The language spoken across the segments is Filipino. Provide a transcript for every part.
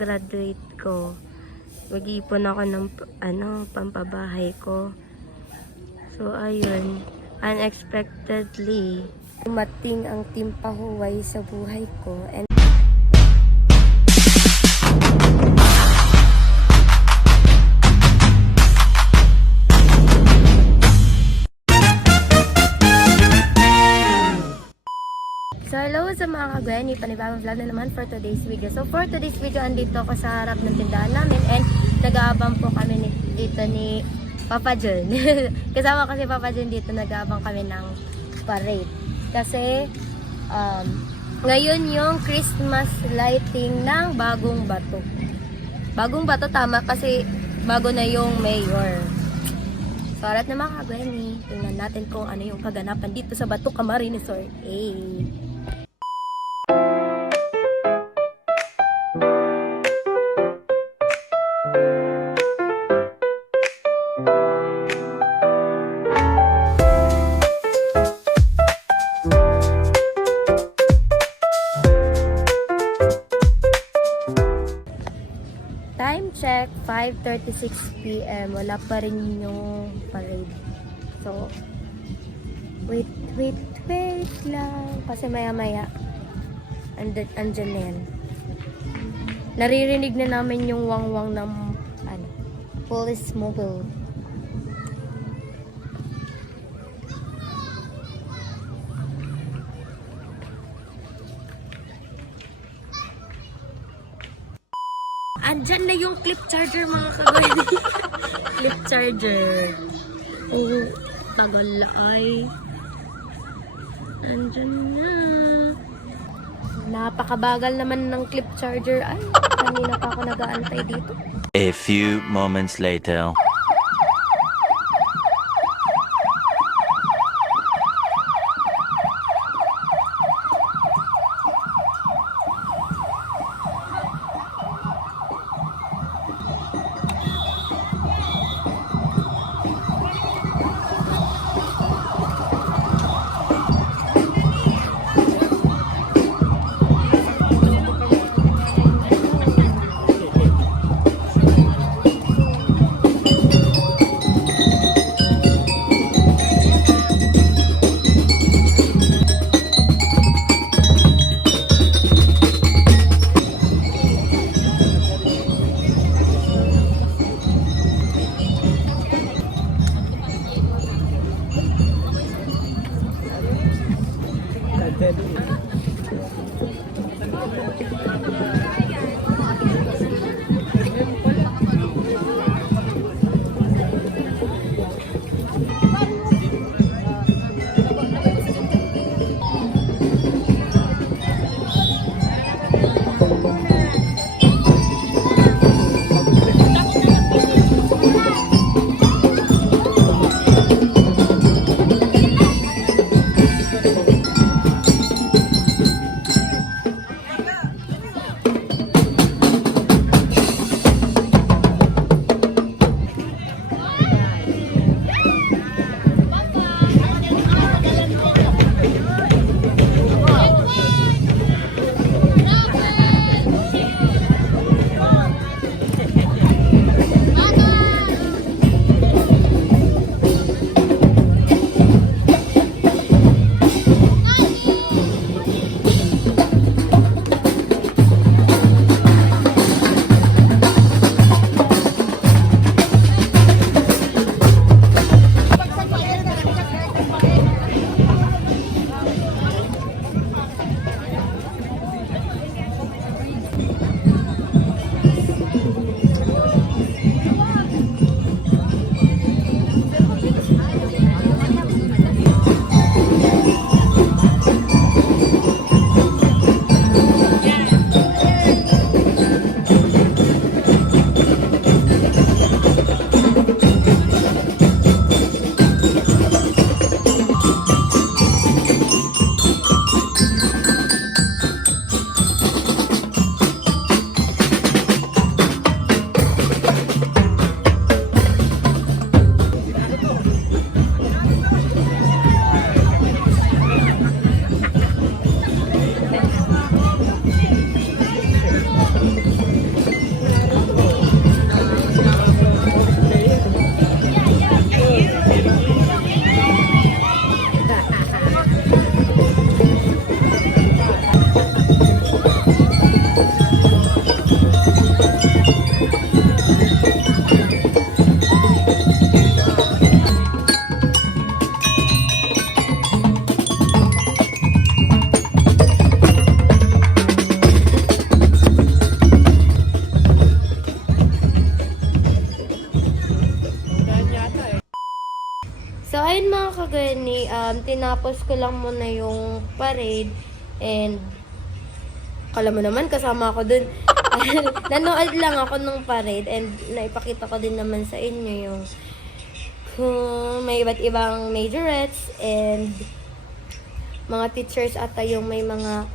pagka-graduate ko, mag-iipon ako ng pampabahay ko. So, ayun. Unexpectedly, dumating ang Team Pahuway sa buhay ko. And so, hello sa mga kagweni, panibagong vlog na naman for today's video. So, for today's video, andito ako sa harap ng tindahan namin and nag-aabang po kami dito ni Papa John. Kasama kasi Papa John dito, nag-aabang kami ng parade. Kasi, ngayon yung Christmas lighting ng Bagong Bato. Bagong Bato, tama, kasi bago na yung mayor. So, arat na mga kagweni, tingnan natin kung ano yung kaganapan dito sa Bato Camarines Resort. Hey! Time check, 5:36 PM. Wala pa rin yung parade. So, wait lang. Kasi maya-maya, andyan na yan. Naririnig na namin yung wangwang ng police mobile. Andyan na yung clip charger mga kagawin. Clip charger. Oh, tagal ay. Andyan na. Napakabagal naman ng clip charger. Ay, kanina pa ako nag-aantay dito. A few moments later. So, ayun mga kagani, tinapos ko lang muna yung parade and kala mo naman kasama ako dun. Nanood lang ako ng parade and naipakita ko din naman sa inyo yung kung may iba't ibang majorettes and mga teachers ata yung may mga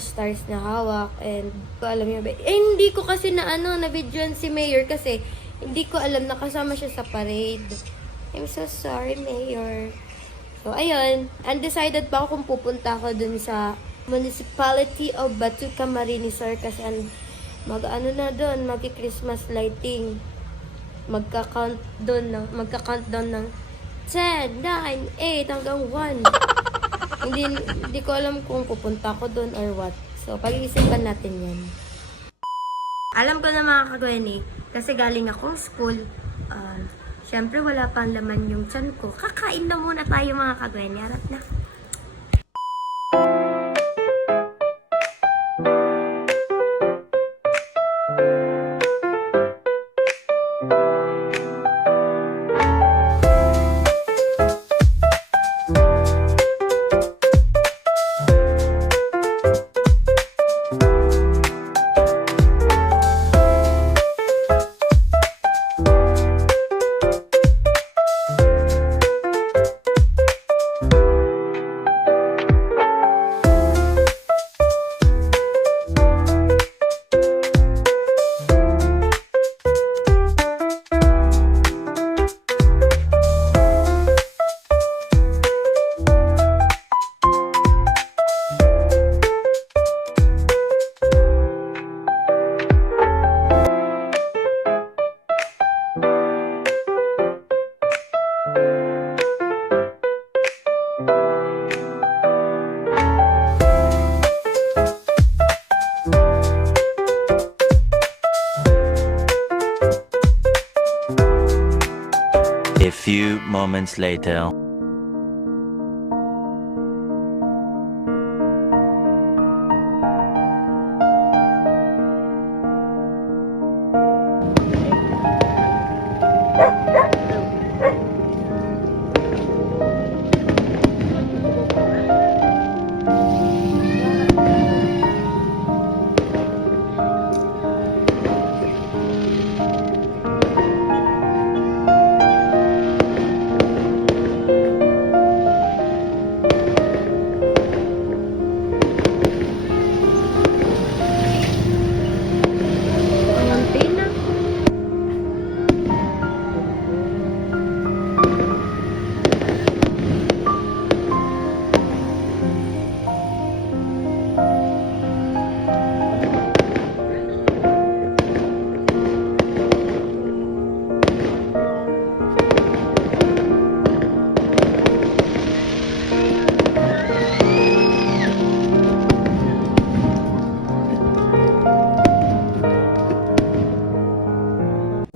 stars na hawak and alam niyo ba, hindi ko kasi na videoan si Mayor kasi hindi ko alam na kasama siya sa parade. I'm so sorry, Mayor. So, ayun. Undecided pa ako kung pupunta ako dun sa Municipality of Batuca Marinisar kasi na doon, magki-Christmas lighting. Magka-countdown ng 10, 9, 8 hanggang 1. hindi ko alam kung pupunta ako doon or what. So, pag-iisipan natin yan. Alam ko na mga kagwani, kasi galing akong school, syempre wala pang laman yung tiyan ko. Kakain na muna tayo mga kagwani. Harap na. A few moments later.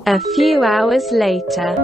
A few hours later.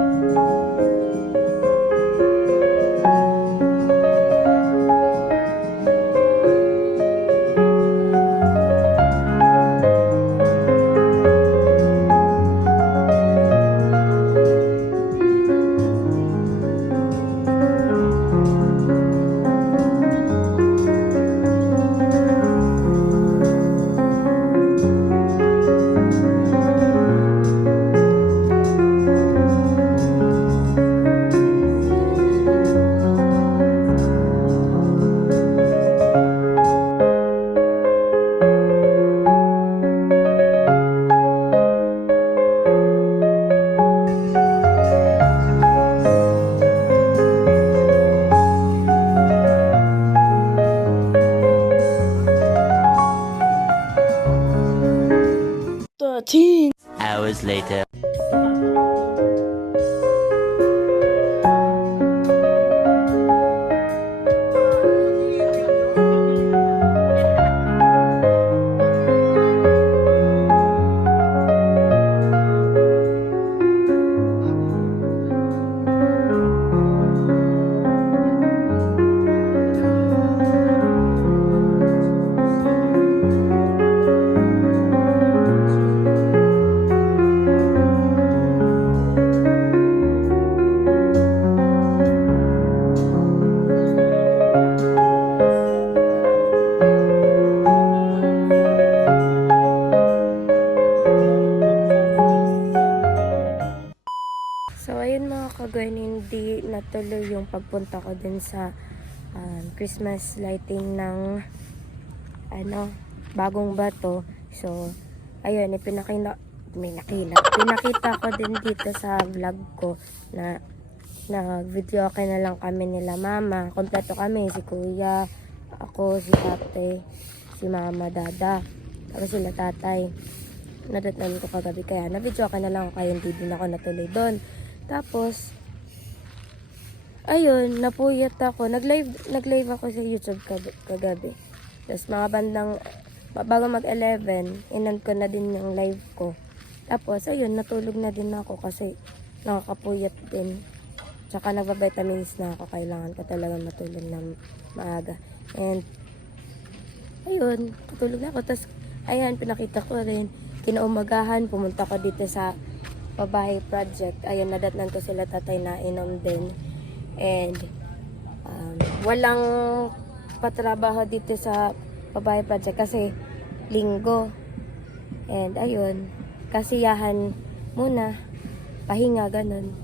So, ayun mga kagwen, hindi natuloy yung pagpunta ko dun sa Christmas lighting ng Bagong Bato. So, ayun, pinakita ko din dito sa vlog ko na nag-video okay na lang kami nila mama. Kompleto kami, si kuya, ako, si ate, si mama, dada, tapos sila tatay. Nadatnan ko kagabi, kaya na-video okay na lang ako, kaya hindi din ako natuloy doon. Tapos, ayun, napuyat ako. Nag-live ako sa YouTube kagabi. Tapos mga bandang, bago mag-11, inan ko na din yung live ko. Tapos, ayun, natulog na din ako kasi nakakapuyat din. Tsaka nagba-vitamins na ako. Kailangan ko talaga matulog ng maaga. And, ayun, tutulog na ako. Tapos, ayan, pinakita ko rin. Kinaumagahan, pumunta ko dito sa Pabahay Project. Ayun, nadatnan ko sila tatay na inom din. And, walang patrabaho dito sa Pabahay Project kasi linggo. And, ayun, kasiyahan muna, pahinga, ganun.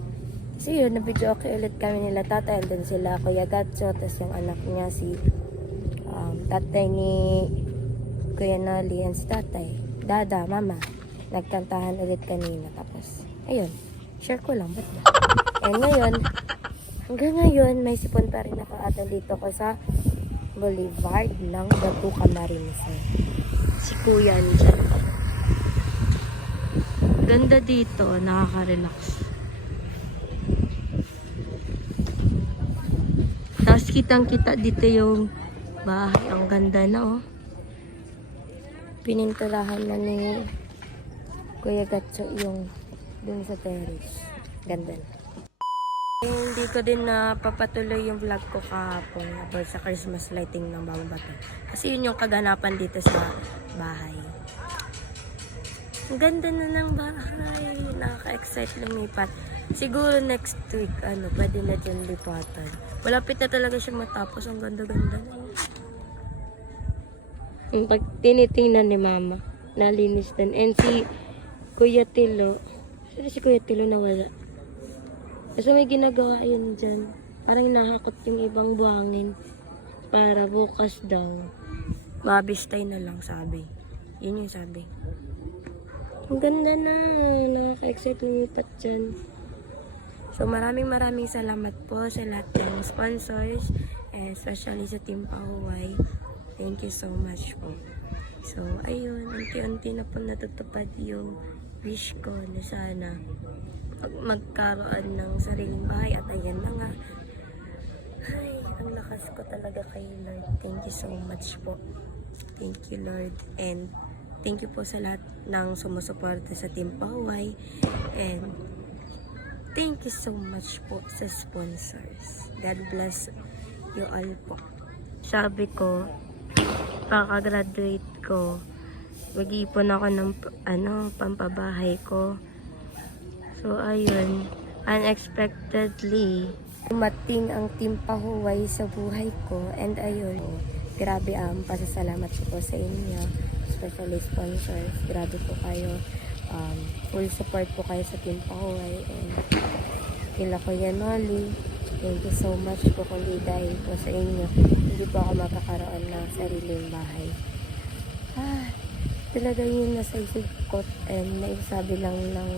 Kasi yun, na-video okay ulit kami nila tatay. And then sila, Kuya Gatso, tapos yung anak niya, si tatay ni Kuya Noli, and si tatay, dada, mama. Nagkantahan ulit kanina. Tapos, ayun, share ko lang, ba't ba? And ngayon, hanggang ngayon, may sipon pa rin ako at dito ko sa Boulevard ng Dagu Camarines. Si Kuya andyan. Ganda dito, nakaka-relax. Tapos kitang-kita dito yung bahay. Ang ganda na, oh. Pininturahan na ni Kuya Gatso yung dun sa terrace. Ganda na. Hindi ko din napapatuloy yung vlog ko kahapon about sa Christmas lighting ng Bagong Bato. Kasi yun yung kaganapan dito sa bahay. Ang ganda na ng bahay. Nakaka-excite lumipat. Siguro next week, pwede na dyan lipatan. Malapit na talaga siya matapos. Ang ganda-ganda na yun. Yung pag tinitingnan ni mama, nalinis din. And si Kuya Tilo, saan si Kuya Tilo nawala? Kasi may ginagawa yun dyan. Parang nahakot yung ibang buhangin. Para bukas daw, mabistay na lang, sabi. Yun yung sabi. Ang ganda na. Nakaka-excite lumipat dyan. So, maraming salamat po sa lahat ng sponsors, and especially sa Team Pahuway. Thank you so much po. So, ayun, unti-unti na po natutupad yung wish ko na sana magkaroon ng sariling bahay. At ayan na nga. Ay, ang lakas ko talaga kay Lord. Thank you so much po. Thank you, Lord. And thank you po sa lahat ng sumusuporta sa Team Pahuway. And thank you so much po sa sponsors. God bless you all po. Sabi ko, pagka-graduate ko, mag-iipon ako ng pampabahay ko. So, ayun, unexpectedly, dumating ang Team Pahuway sa buhay ko. And ayun, grabe pasasalamat ko po sa inyo, especially sponsors. Grabe po kayo. Full support po kayo sa Team Pahuway. And kila Kuya Noli, thank you so much po, kundi dahil po sa inyo, hindi po ako makakaroon ng sariling bahay. Talaga yun nasa isip ko, and naisabi lang ng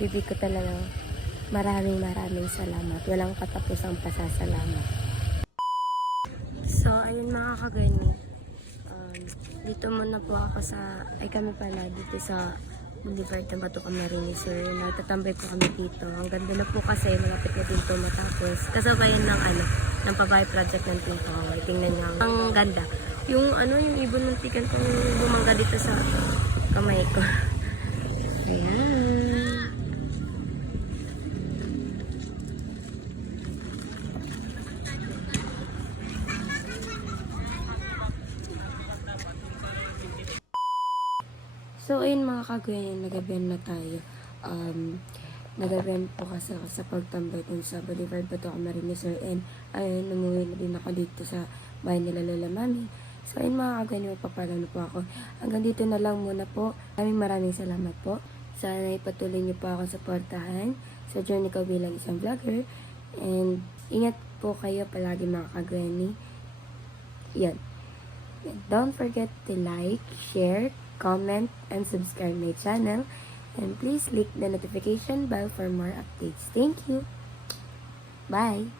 bibig ko talaga, maraming salamat. Walang katapusang pasasalamat. So, ayun mga kagani, dito muna po ako kami pala dito sa Boulevard ng Dagu Camarines. So, nagtatambay po kami dito. Ang ganda na po kasi, malapit na din ito matapos. Kasabayan ng Pabahay Project ng Team Pahuway. Tingnan niyo, ang ganda. Yung ibon ng tikan kong bumangga dito sa kamay ko. Ayan. So, ayun mga kagwayan, nagabihan na tayo. Nagabihan po kasi ako sa pagtambay dun sa Boulevard Dagu Camarines. And ayun, umuwi na din ako dito sa bahay nila Lola Mami. So, ayun mga kagwayan, magpapala na po ako. Hanggang dito na lang muna po. Maraming salamat po Sana ipatuloy niyo po ako suportahan sa journey ko bilang isang vlogger. And ingat po kayo palagi mga ka-Gwenny. Yan. Don't forget to like, share, comment, and subscribe my channel. And please click the notification bell for more updates. Thank you. Bye.